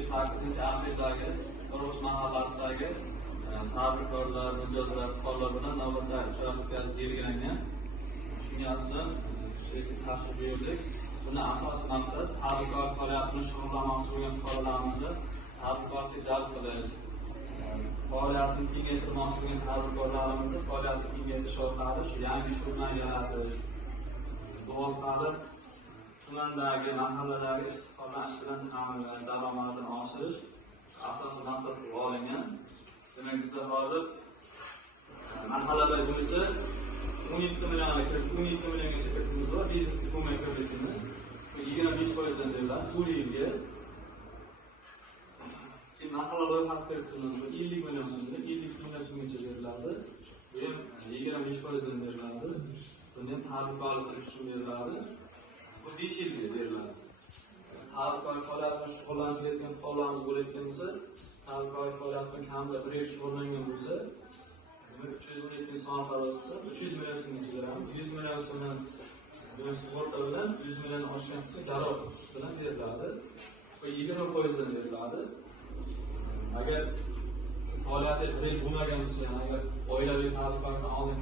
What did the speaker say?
2008-apreldagi Urg'uch mahallasidagi tadbirkorlar, mijozlar, fuqarolar bilan navbatdagi uchrashuv belgilangan. Shunga asosan tashrif buyurdik. Buni asosiy maqsad tadbirkor faoliyatini shug'ullanmoqchi bo'lgan fuqarolarimizni tadbirkorlikka jalb qilish, faoliyatini kengaytirmoqchi bo'lgan tadbirkorlarimizni faoliyatini kengaytirish orqali shu yangi ish o'rnlari yaratish, bu orqali tumandagi, mahalladagi istiqomat bilan ta'minlash, daromadini oshirish asosiy maqsad qilib olingan. Demak, bizda hozir mahallada bo'yicha 17 milliongacha kiritimiz bor. Biznesga ko'mak kiritimiz 25% beriladi. Bu yilga mahalla loyihasi kiritimiz 50 million so'mdan 50 million so'mgacha beriladi. Bu ham 25% beriladi. Buni ham tadbirkorlik qilish uchun beriladi. Bu 5 yilga beriladi. Tadbirkorlik faoliyatini shug'ullanib kelayotgan fuqarolarimiz bo'layotgan bo'lsa, tadbirkorlik faoliyatini kamida 1 yil shug'ullangan bo'lsa, 312 son qarorsa 300 million so'mgacha beramiz. 100 million so'mdan sug'urta bilan 100 million oshgan bo'lsa garov bilan beriladi. Bu 20% dan beriladi. Agar faoliyati 1 yil bo'lmagan bo'lsa, agar oilaviy tadbirkorlikni oldin